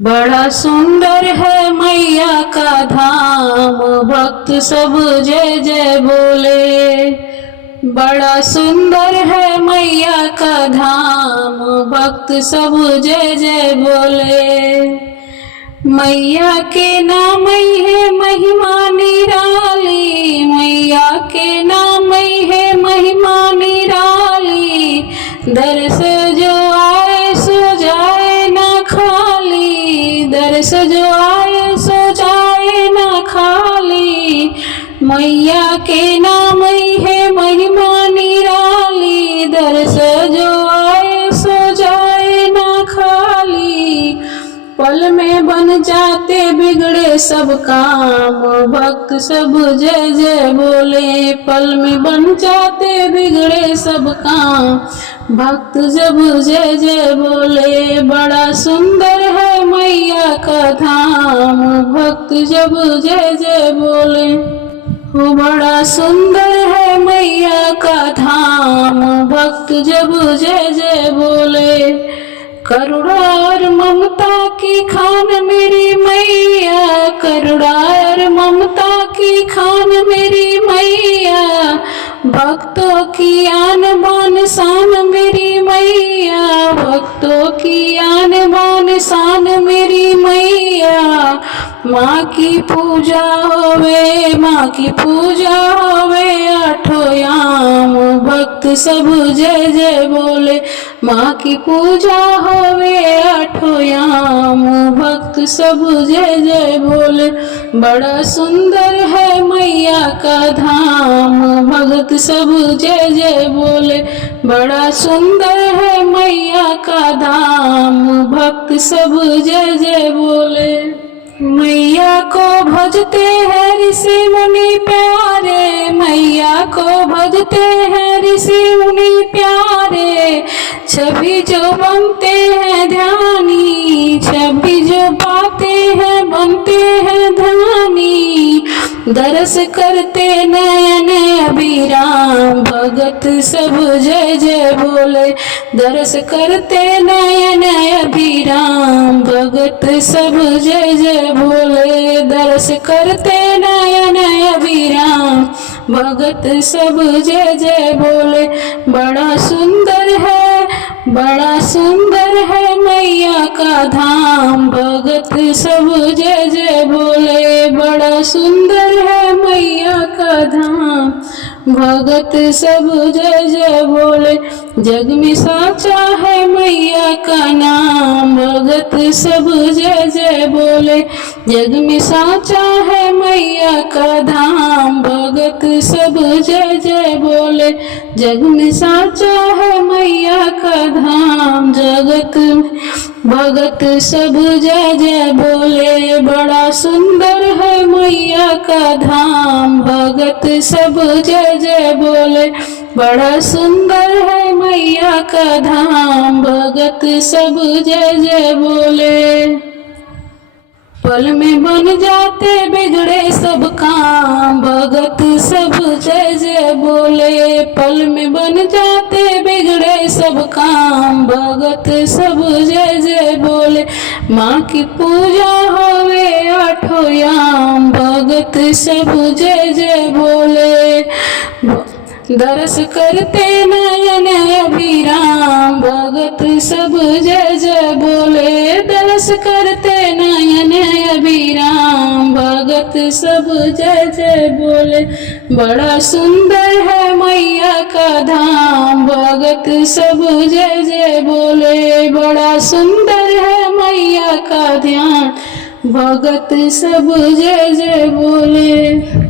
बड़ा सुंदर है मैया का धाम, भक्त सब जय जय बोले। बड़ा सुंदर है मैया का धाम, भक्त सब जय जय बोले। मैया के नाम है महिमा निराली, मैया के नाम है महिमा निराली। दर्श जो आए सो जाए ना खाली, दर्श जो आए सो जाए ना खाली। मैया के नाम है महिमा निराली, दर्श जो आए सो जाए ना खाली। पल में बन जाते बिगड़े सब काम, भक्त सब जय जय बोले। पल में बन जाते बिगड़े सब काम, भक्त जब जय जय बोले। बड़ा सुंदर है मैया का धाम, भक्त जब जय जय बोले। वो बड़ा सुंदर है मैया का धाम, भक्त जब जय जय बोले। करुणा और ममता की खान मेरी मैया, करुणा और ममता की खान मेरी मैया। भक्तों की आन बान शान मेरी मैया, भक्तों की आन बान शान मेरी मैया। माँ की पूजा होवे, माँ की पूजा होवे आठों याम, भक्त सब जय जय बोले। माँ की पूजा होवे आठों याम, भक्त सब जय जय बोले। बड़ा सुंदर है मैया का धाम, भक्त सब जय जय बोले। बड़ा सुंदर है मैया का धाम, भक्त सब जय जय बोले। मैया को भजते हैं ऋषि मुनि प्यारे, मैया को भजते हैं ऋषि मुनि प्यारे। छवि जो बनते हैं ध्यानी, छवि जो पाते हैं बनते हैं ध्यानी। दरस करते नयन अभिराम, भगत सब जय जय बोले। दरस करते नयन अभिराम, भगत सब जय जय बोले। दरस करते नयन अभिराम, भगत सब जय जय बोले। बड़ा सुंदर है, बड़ा सुंदर है मैया का धाम, भगत सब जय जय बोले। बड़ा सुंदर है मैया का धाम, भगत सब जय जय बोले। जग में साचा है मैया का नाम, भगत सब जय जय बोले। जग में साचा है मैया का धाम, भगत सब जय जय बोले। जग में साचा है मैया का धाम, जगत भगत सब जय जय बोले। बड़ा सुंदर है मैया का धाम, भगत सब जय जय बोले। बड़ा सुंदर है मैया का धाम, भगत सब जय जय बोले। पल में बन जाते बिगड़े सब काम, भगत सब जय जय बोले। पल में बन जाते बिगड़े सब काम, भगत सब जय जय बोले। माँ की पूजा होवे आठों याम, भगत सब जय जय बोले। दरस करते नयन अभिराम, भगत सब जय जय बोले। दरस करते नयन अभिराम, भगत सब जय जय बोले। बड़ा सुंदर है मैया का धाम, भगत सब जय जय बोले। बड़ा सुंदर है मैया का ध्यान, भगत सब जय जय बोले।